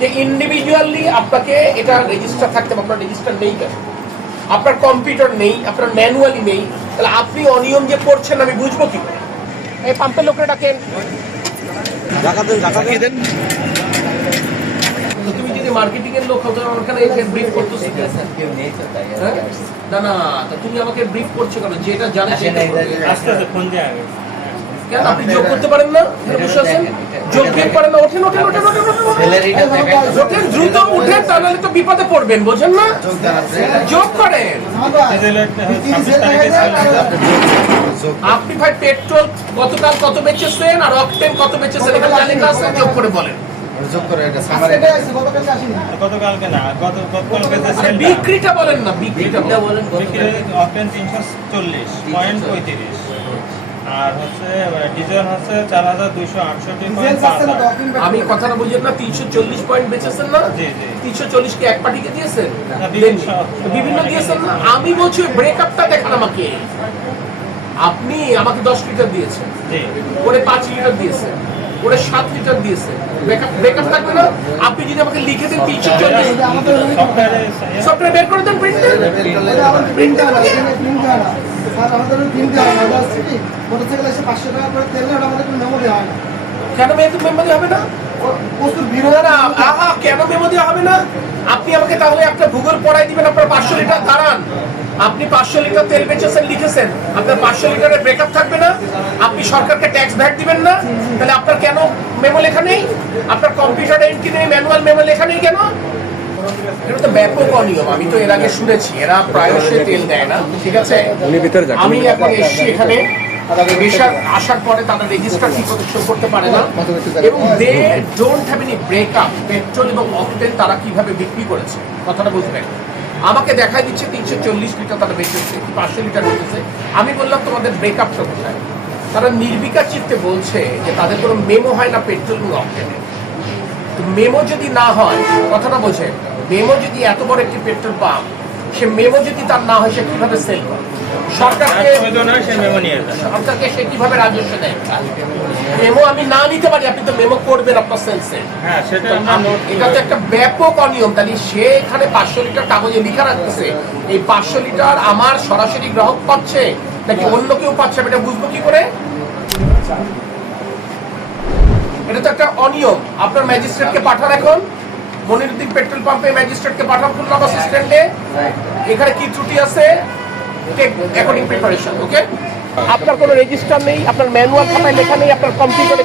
যে ইন্ডিভিজুয়ালি আপনাকে এটা রেজিস্টার থাকতে হবে, আপনার রেজিস্টার নেই কেন? আপনার কম্পিউটার নেই, আপনার ম্যানুয়ালি নেই, তাহলে আপনি অনিয়ম যে করছেন আমি বুঝবো কি করে? এই পাম্পের লোকরা ডাকেন, দেন। তো তুমি যদি মার্কেটিং এর লোক হতো ওখানে এসে ব্রিফ করতো, না না, তো তুমি আমাকে ব্রিফ করছো কেন? যেটা জানে সেটা আস্তে ফোন দিয়ে আগে কেন? আপনি যোগ করতে পারেন না? যোগ দিতে পারেন না? ওঠেন ওঠেন ওঠেন ওঠেন ওঠেন, দ্রুত উঠেন, তা নাহলে তো বিপদে পড়বেন, বোঝেন না? যোগ করেন। আপনি ভাই পেট্রোল গতকাল কত বেচেছেন আর অকটেন কত বেচেছেন এখানে তালিকা আছে, যোগ করে বলেন। গতকালকে না, গতকাল বিক্রিটা বলেন না, বিক্রিটা বলেন। অকটেন 340.35 আর হচ্ছে ডিজেল হচ্ছে 4268.5। আমি কথাটা বুঝেন না, 340 পয়েন্ট বেচেছেন না? জি জি। 340 কি এক পার্টিকে দিয়েছেন? বিভিন্ন দিয়েছেন না? আমি বলছি ব্রেকআপটা দেখান আমাকে। আপনি আমাকে 10 লিটার দিয়েছেন, ওরে 5 লিটার দিয়েছেন, ওরে 7 লিটার দিয়েছেন, ব্রেকআপ থাকবে না? আপনি যদি আমাকে লিখে দেন 340, সফটওয়্যার বের করে দেন, প্রিন্ট কেন মেমোরি হবে না? কেন মেমোরি হবে না? আপনি আমাকে তাহলে একটা ভূগোল পড়াই দিবেন। আপনার 500 লিটার দাঁড়ান, আপনি 500 লিটার তেল বেচেছেন, লিখেছেন, আপনার 500 লিটারের ব্রেকআপ থাকবে না? আপনি সরকারকে ট্যাক্স ভ্যাট দিবেন না? তাহলে আপনার কেন মেমো লেখা নেই? আপনার কম্পিউটার এন্ট্রি নেই, ম্যানুয়াল মেমো লেখা নেই কেন? এটা তো ব্যাপক অনিয়ম। আমি তো এর আগে শুনেছি এরা প্রায়শই তেল দেয় না, ঠিক আছে? আমি এখন এসছি এখানে, আসার পরে তারা রেজিস্টার ঠিক মতো শো করতে পারে না এবং they don't have any breakup. Petrol এবং অকটেন তারা কিভাবে বিক্রি করেছে কথাটা বুঝবেন। আমাকে দেখাই দিচ্ছে 340 লিটার তারা বেচেছে, 500 লিটার বেচেছে। আমি বললাম তোমাদের ব্রেকআপটা কোথায়? তারা নির্বিকার চিত্তে বলছে যে তাদের কোনো মেমো হয় না পেট্রোল এবং অকটেনের। তো মেমো যদি না হয়, কথাটা বোঝে, মেমো যদি এত বড় একটি পেট্রোল পাম্প, সে মেমো যদি তার না হয় সে কিভাবে সেল করে? সরকারকে সে কিভাবে রাজস্ব দেয়? মেমো আমি না নিতে পারি, আপনি তো মেমো করবেন আপনার সেলসে। এটা তো একটা ব্যাপক অনিয়ম। তাহলে সে এখানে 500 লিটার কাগজে লিখা রাখতেছে, এই 500 লিটার আমার সরাসরি গ্রাহক পাচ্ছে নাকি অন্য কেউ পাচ্ছে, এটা বুঝবো কি করে? এটা তো একটা অনিয়ম। আপনার ম্যাজিস্ট্রেটকে পাঠান, এখন মনিরুদ্দিন পেট্রোল পাম্পে ম্যাজিস্ট্রেটকে পাঠান, খুলনা বাস স্ট্যান্ডে, এখানে কি ত্রুটি আছে টেক অ্যাকর্ডিং প্রিপারেশন। ওকে, আপনার কোনো রেজিস্টার নেই, আপনার ম্যানুয়াল খাতায় লেখা নেই, আপনার কম্পিউটারে